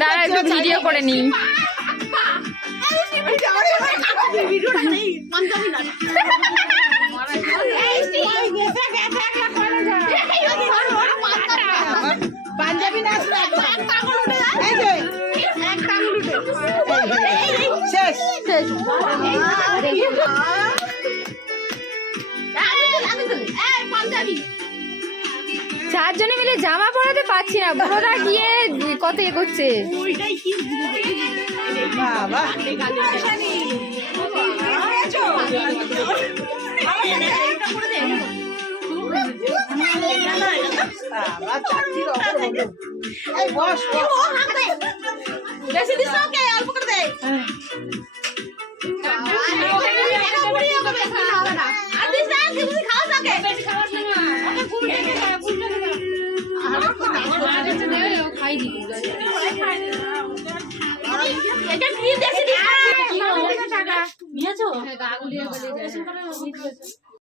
দাঁড়া একটু ভিডিও করে নি পাঞ্জাবি শেষ। শেষ চারজনে মিলে জামা পরাতে পারছি না বুড়োরা গিয়ে কত এ করছে খাই দিবি এটা